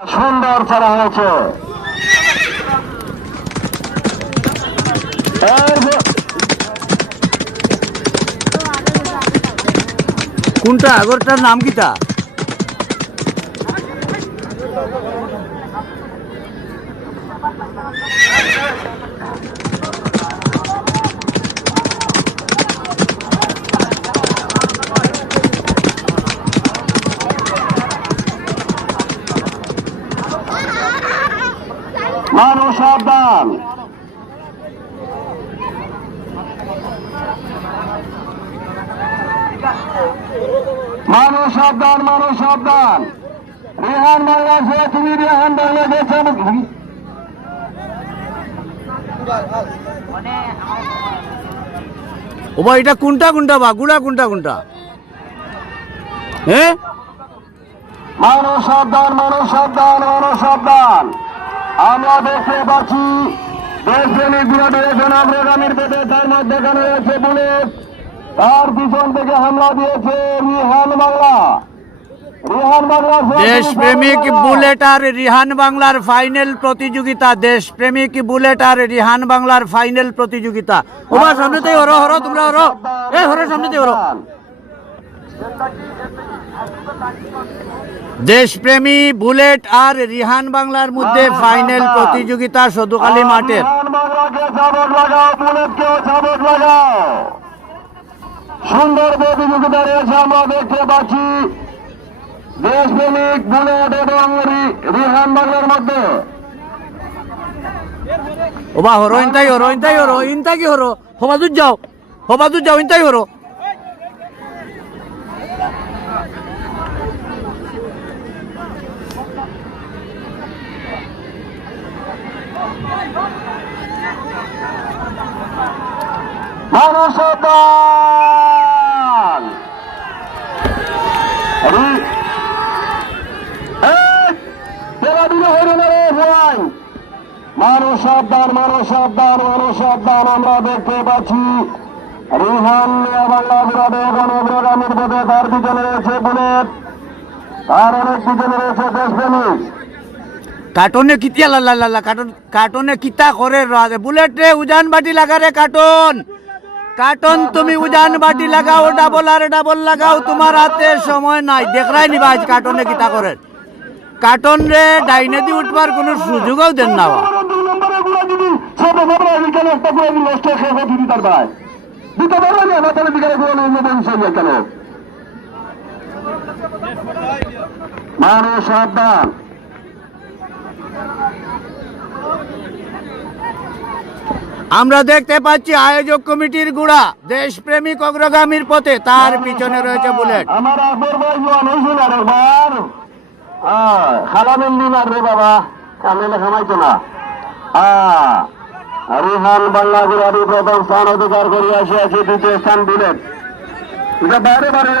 সুন্দর ছাড়া হয়েছে। কোনটা? আগরটার নাম কিটা? সাবধান। মানুষ সাবধান মানুষ সাবধান। রেহান বাংলাদেশে তুমি রেহান বাংলাদেশে ও ভাই এটা কোনটা কোনটা বা? গুড়া কোনটা কোনটা? হ্যাঁ? মানুষ সাবধান মানুষ সাবধান মানুষ সাবধান। আমরা দেখতে পাচ্ছি দেশপ্রেমিক বিরোধী এখন অগ্রগামীর পেটে তার মধ্যে এখানে রয়েছে বুলেট তার পিছন থেকে হামলা দিয়েছে রিহান বাংলা। দেশপ্রেমিক বুলেট আর রিহান বাংলার ফাইনাল প্রতিযোগিতা। দেশপ্রেমিক বুলেট আর রিহান বাংলার ফাইনাল প্রতিযোগিতা। ওবা সামনেতেই হরো হরো তোমরা হরো এ হরো সামনেতেই হরো দেশপ্রেমী বুলেট আর রিহান বাংলার মধ্যে ফাইনাল প্রতিযোগিতা সদুকালী মাঠের। সুন্দর প্রতিযোগিতা রয়েছে আমরা দেখতে পাচ্ছি। দেশপ্রেমিক বুলেট এবং রিহান বাংলার মধ্যে। ওবা হরো ইনতাই হরো ইনতাই হরো ইনতা কি হরো? হবাদুর যাও হবাদুর যাও ইনতাই হরো। মানুষ সাবধান রি- এই, পেলাদিনে হইল না মানুষ মানুষ মানুষ সাবধান আমরা দেখতে পাচ্ছি। তার রয়েছে বুলেট। রয়েছে কার্টনে কিতিয়া লা লা লা লা কার্টনে কিতা করে বুলেট রে উজান বাটি লাগা রে কার্টন। কার্টন তুমি উজান বাটি লাগাও ডাবল আর ডাবল লাগাও, তোমার হাতে সময় নাই। দেখরাই নিবা আজ কার্টনে কিতা করে কার্টন রে ডাইনে দি উঠবার কোনো সুযোগও দেন না। দুই আমরা দেখতে পাচ্ছি আয়োজক কমিটির গুড়া, দেশপ্রেমিক অগ্রগামীর পথে তার পিছনে রয়েছে বুলেট। রিহান বাংলা প্রথম স্থান অধিকার করে আসিয়াছে দ্বিতীয় স্থান বুলেট। এটা বাইরে বাইরে